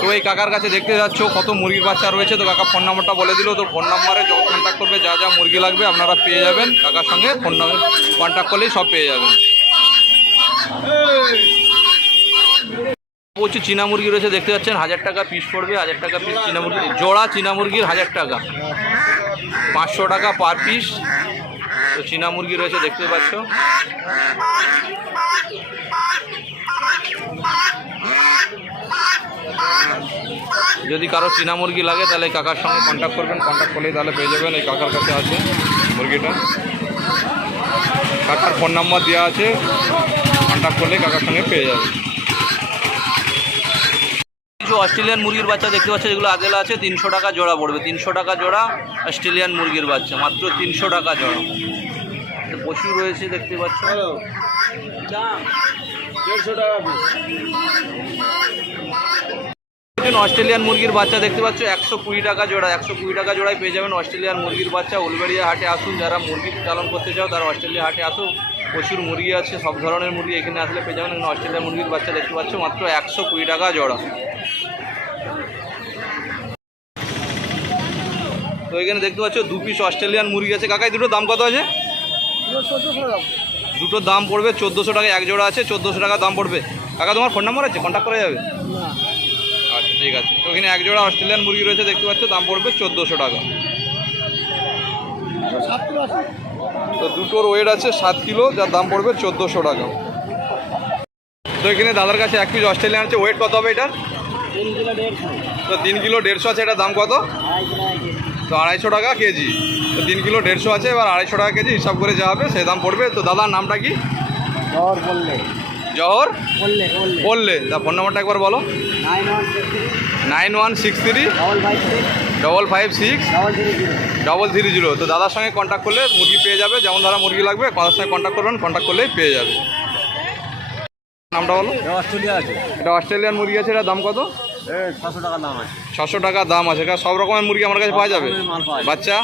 তো এই কাকার কাছে দেখতে যাচ্ছ কত মুরগির বাচ্চা রয়েছে। তো কাকা ফোন নাম্বারটা বলে দিল। তো ফোন নাম্বারে কন্ট্যাক্ট করবে, যা যা মুরগি লাগবে আপনারা পেয়ে যাবেন। কাকার সঙ্গে ফোন নাম্বার কন্ট্যাক্ট করলেই সব পেয়ে যাবেন। প্রচুর চীনা মুরগি রয়েছে, দেখতে পাচ্ছেন, হাজার টাকা পিস পড়বে, হাজার টাকা পিস চীনা মুরগি। জোড়া চীনা মুরগির হাজার টাকা। পাঁচশো টাকা পার পিস তো চীনা মুরগি রয়েছে, দেখতে পাচ্ছ। যদি কারও চীনা মুরগি লাগে, তাহলে কাকার সঙ্গে কন্ট্যাক্ট করবেন কন্ট্যাক্ট করলেই তাহলে পেয়ে যাবেন, এই কাকার কাছে আছে মুরগিটা। কাকার ফোন নাম্বার দেওয়া আছে কন্ট্যাক্ট করলেই কাকার সঙ্গে পেয়ে যাবেন। কিছু অস্ট্রেলিয়ান মুরগির বাচ্চা দেখতে পাচ্ছ যেগুলো আগেলা আছে তিনশো টাকা জোড়া পড়বে। তিনশো টাকা জোড়া অস্ট্রেলিয়ান মুরগির বাচ্চা মাত্র তিনশো টাকা জোড়া। প্রচুর রয়েছে দেখতে পাচ্ছ। অস্ট্রেলিয়ান মুরগির বাচ্চা দেখতে পাচ্ছ একশো কুড়ি টাকা জোড়া। একশো কুড়ি টাকা জোড়ায় পেয়ে যাবেন অস্ট্রেলিয়ান মুরগির বাচ্চা। উলবেড়িয়া হাটে আসুন যারা মুরগি পালন করতে চাও তারা অস্ট্রেলিয়া হাটে আসুন। প্রচুর মুরগি আছে সব ধরনের মুরগি এখানে আসলে পেয়ে যাবেন। এখানে অস্ট্রেলিয়ান মুরগির বাচ্চা দেখতে পাচ্ছ মাত্র একশো কুড়ি টাকা জোড়া। তো এখানে দেখতে পাচ্ছ দু পিস অস্ট্রেলিয়ান মুরগি আছে। কাকাই দুটো দাম কত আছে? দুটোর দাম পড়বে চোদ্দোশো টাকা এক জোড়া আছে চোদ্দোশো টাকা দাম পড়বে। কাকা তোমার ফোন নাম্বার আছে? কন্ট্যাক্ট করা যাবে? আচ্ছা ঠিক আছে। তো এখানে এক জোড়া অস্ট্রেলিয়ান মুরগি রয়েছে দেখতে পাচ্ছ দাম পড়বে চোদ্দোশো টাকা। তো দুটোর ওয়েট আছে সাত কিলো যার দাম পড়বে চোদ্দোশো টাকা। তো এখানে দাদার কাছে এক পিস অস্ট্রেলিয়ান আছে ওয়েট কত হবে এটার তো তিন কিলো দেড়শো আছে এটার দাম কত? তো আড়াইশো টাকা কেজি। তো তিন কিলো দেড়শো আছে এবার আড়াইশো টাকা কেজি হিসাব করে যা হবে সে দাম পড়বে। তো দাদার নামটা কি? জহর বললে। তা ফোন নাম্বারটা একবার বলো। Nine one six three. Double five six double three zero তো দাদার সঙ্গে কন্ট্যাক্ট করলে মুরগি পেয়ে যাবে। যেমন ধরা মুরগি লাগবে দাদার সঙ্গে কন্ট্যাক্ট করবেন কন্ট্যাক্ট করলেই পেয়ে যাবে। নামটা বলো। অস্ট্রেলিয়া আছে। এটা অস্ট্রেলিয়ান মুরগি আছে এটার দাম কত? ছশো টাকা দাম আছে। ছশো টাকা দাম আছে। কারণ সব রকমের মুরগি আমার কাছে পাওয়া যাবে। বাচ্চা?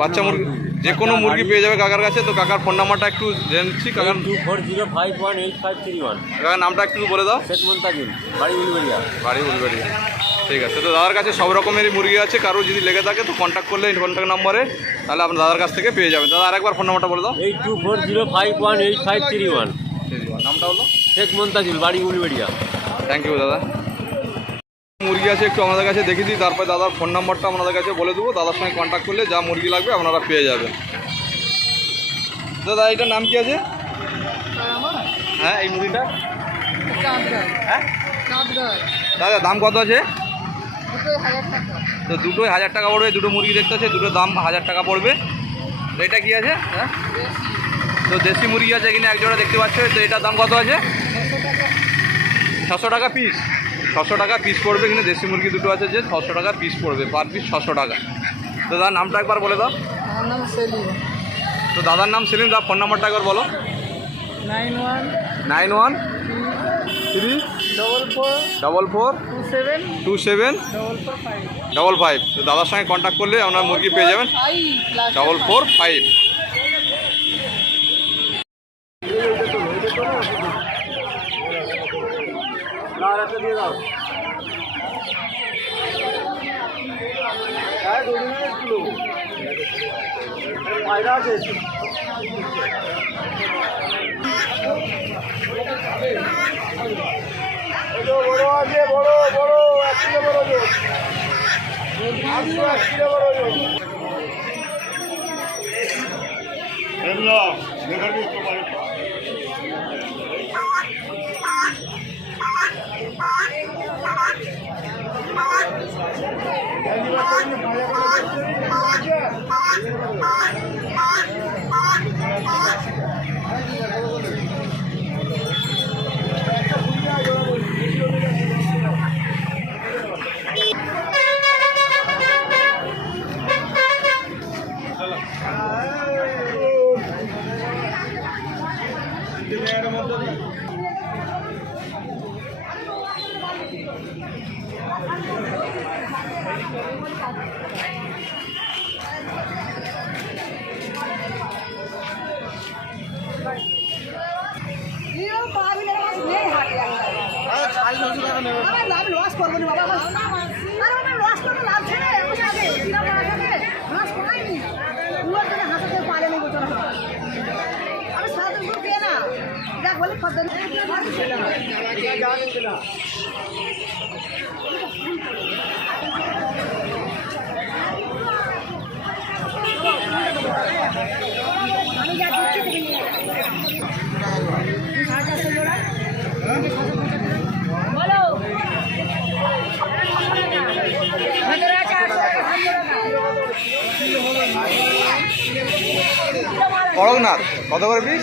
বাচ্চা মুরগি যে কোনো মুরগি পেয়ে যাবে কাকার কাছে। তো কাকার ফোন নাম্বারটা একটু জেনে নিচ্ছি। কাকার two four zero five one eight five three one. কাকার নামটা একটু বলে দাও। শেখ মন্তাজুল বাড়ি উলবেড়িয়া। বাড়ি উলবেড়ি ঠিক আছে। তো দাদার কাছে সব রকমেরই মুরগি আছে কারও যদি লেগে থাকে তো কন্ট্যাক্ট করলে এই কন্ট্যাক্ট নম্বরে তাহলে আপনার দাদার কাছ থেকে পেয়ে যাবেন। দাদা আরেকবার ফোন নাম্বারটা বলে দাও। Eight two four zero five one eight five three one নামটা হলো শেখ মন্তাজুল বাড়ি উলবেড়িয়া। থ্যাংক ইউ দাদা। মুরগি আছে একটু আমাদের কাছে দেখে দিই তারপরে দাদার ফোন নাম্বারটা আপনাদের কাছে বলে দেবো। দাদার সঙ্গে কন্ট্যাক্ট করলে যা মুরগি লাগবে আপনারা পেয়ে যাবেন। দাদা এটার নাম কি আছে? হ্যাঁ এই মুরগিটা হ্যাঁ? দাদা দাম কত আছে? তো দুটোই হাজার টাকা পড়বে দুটো মুরগি দেখতে আছে দুটো দাম হাজার টাকা পড়বে। তো এটা কি আছে? হ্যাঁ? তো দেশি মুরগি আছে এখানে এক জোড়া দেখতে পাচ্ছ? তো এটার দাম কত আছে? ছশো টাকা পিস ছশো টাকা পিস পড়বে এখানে দেশি মুরগি দুটো আছে যে ছশো টাকা পিস পড়বে পার পিস ছশো টাকা। তো দাদার নামটা একবার বলে দাও। নাম সেলিম। তো দাদার নাম সেলিম দাদা ফোন নাম্বারটা একবার বলো। Nine one nine one three double four two seven double five তো দাদার সঙ্গে কন্ট্যাক্ট করলে আপনার মুরগি পেয়ে যাবেন। ডবল ফোর ফাইভ আছে বড় আছে বড় বড় এক কিলো বড় জোর এক কিলো বড় জোর করকনাথ কত করে পিস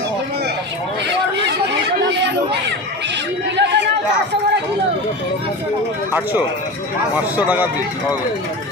আটশো পাঁচশো টাকা পিস আমার এক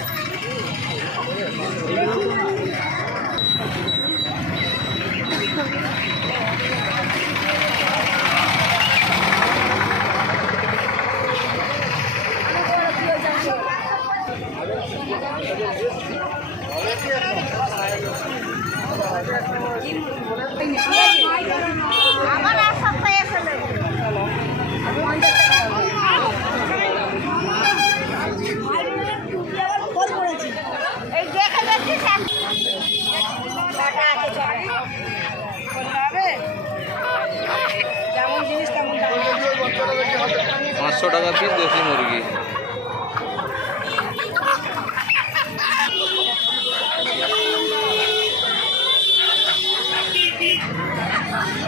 পাঁচশো টাকা পিস দেশি মুরগি।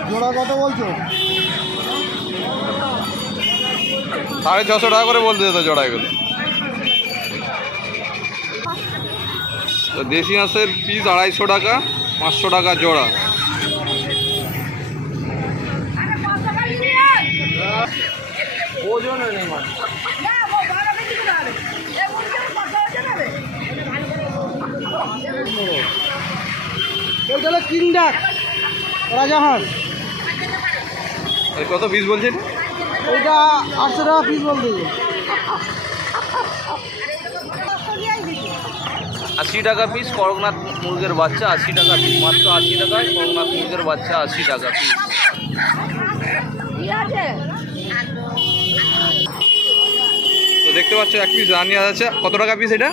জোড়া কত বলছো? সাড়ে ছশো টাকা করে বলতে যেত জোড়া এগুলো তো দেশি হাঁসের পিস আড়াইশো টাকা পাঁচশো টাকা জোড়া। কিং ডাক কত পিস বলছেন? ওইটা আটশো টাকা পিস বলতে আশি টাকা পিস করকনাথ মুরগের বাচ্চা আশি টাকা পিস মাত্র আশি টাকায় করকনাথ মুরগের বাচ্চা আশি টাকা পিস তো দেখতে পাচ্ছ এক পিস রানিয়া আছে। কত টাকা পিস এটা?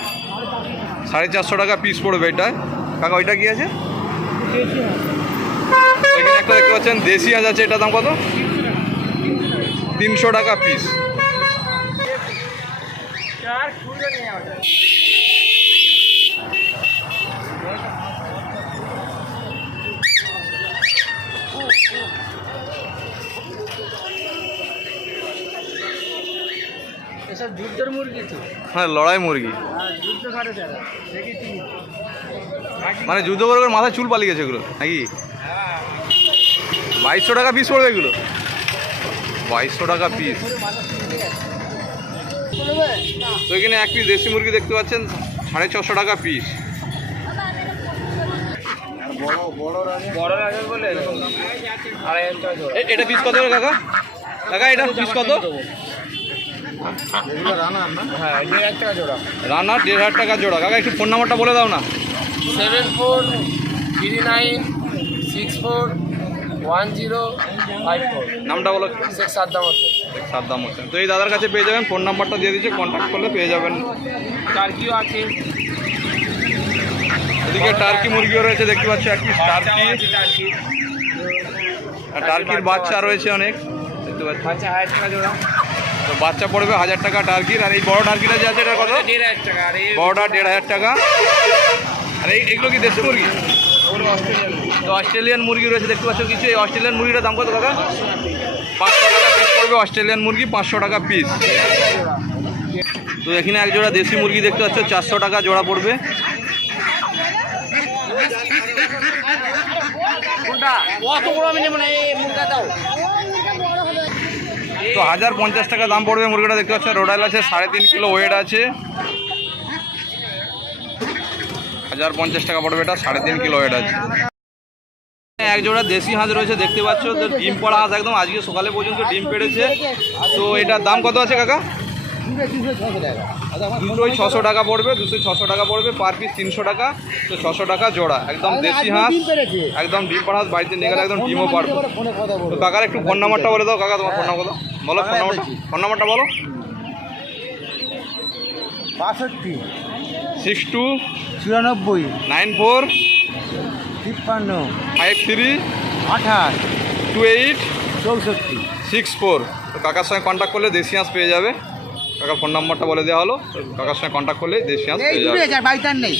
সাড়ে চারশো টাকা পিস পড়বে এটা। কাকা ওইটা কি আছে? এখানে একটা দেখতে পাচ্ছেন দেশি আজ আছে। এটার দাম কত? তিনশো টাকা পিস যুদ্ধের মুরগি তো। হ্যাঁ লড়াই মুরগি। তুমি। মানে যুদ্ধ করে করে মাথায় চুল পালিয়ে গেছে এগুলো নাকি? বাইশশো টাকা পিস পড়বে এগুলো। বাইশশো টাকা পিস তো এখানে এক পিস দেশি মুরগি দেখতে পাচ্ছেন, সাড়ে ছশো টাকা পিস এটা পিস কত কাকা? কাকা, এটা পিস কত? রান্না দেড় হাজার টাকা জোড়া। কাকা, একটু ফোন নাম্বারটা বলে দাও না। Seven four three nine six four one zero five four. নামটা বলো। শেখ সাদ্দাম হোসেন। সাদ্দাম হোসেন। তো এই দাদার কাছে পেয়ে যাবেন ফোন নাম্বারটা দিয়ে দিচ্ছে কন্ট্যাক্ট করলে পেয়ে যাবেন। টার্কিও আছে। এদিকে টার্কি মুরগিও রয়েছে দেখতে পাচ্ছ এক পিস টার্কি। আর টার্কির বাচ্চা রয়েছে অনেক দেখতে পাচ্ছ। হাজার টাকা জোড়া। তো বাচ্চা পড়বে হাজার টাকা টার্কির আর এই বড় টার্কিটা যে আছে এটা কত? দেড় হাজার টাকা বড়টা দেড় হাজার টাকা। আর এই এগুলো কি দেশি মুরগি? তো অস্ট্রেলিয়ান মুরগি রয়েছে দেখতে পাচ্ছ কিছু। এই অস্ট্রেলিয়ান মুরগিটার দাম কত কাকা? পাঁচশো টাকা পিস পড়বে অস্ট্রেলিয়ান মুরগি পাঁচশো টাকা পিস তো এখানে এক জোড়া দেশি মুরগি দেখতে পাচ্ছ চারশো টাকা জোড়া পড়বে। তো হাজার পঞ্চাশ টাকা দাম পড়বে মুরগিটা দেখতে পাচ্ছ। রোডাইল আছে সাড়ে তিন কিলো ওয়েট আছে। হাজার পঞ্চাশ টাকা পড়বে এটা সাড়ে তিন কিলো ওয়েট আছে। এক জোড়া দেশি হাঁস রয়েছে দেখতে পাচ্ছ তো ডিম পড়া হাঁস একদম আজকে সকালে পর্যন্ত ডিম পেড়েছে। তো এটার দাম কত আছে কাকা? দুটোই ছশো টাকা পড়বে দুশো ছশো টাকা পড়বে পার পিস তিনশো টাকা তো ছশো টাকা জোড়া একদম দেশি হাঁস একদম ডিম পাড়া হাঁস বাড়িতে নিয়ে গেলে একদম ডিমও পারবে। তো কাকার একটু ফোন নাম্বারটা বলে দাও কাকা তোমার ফোন নাম্বার দাও বলো ফোন নাম্বারটা ফোন নাম্বারটা বলো। বাষট্টি সিক্স টু চুরানব্বই নাইন ফোর তিপ্পান্ন ফাইভ থ্রি আঠাশ টু এইট চৌষট্টি। Six four. তো কাকার সঙ্গে কন্ট্যাক্ট করলে দেশি হাঁস পেয়ে যাবে। কাকার ফোন নাম্বারটা বলে দেওয়া হলো। কাকার সঙ্গে কন্ট্যাক্ট করলে দেশি হাঁস পেয়ে যাবে। বাড়িতে নেই।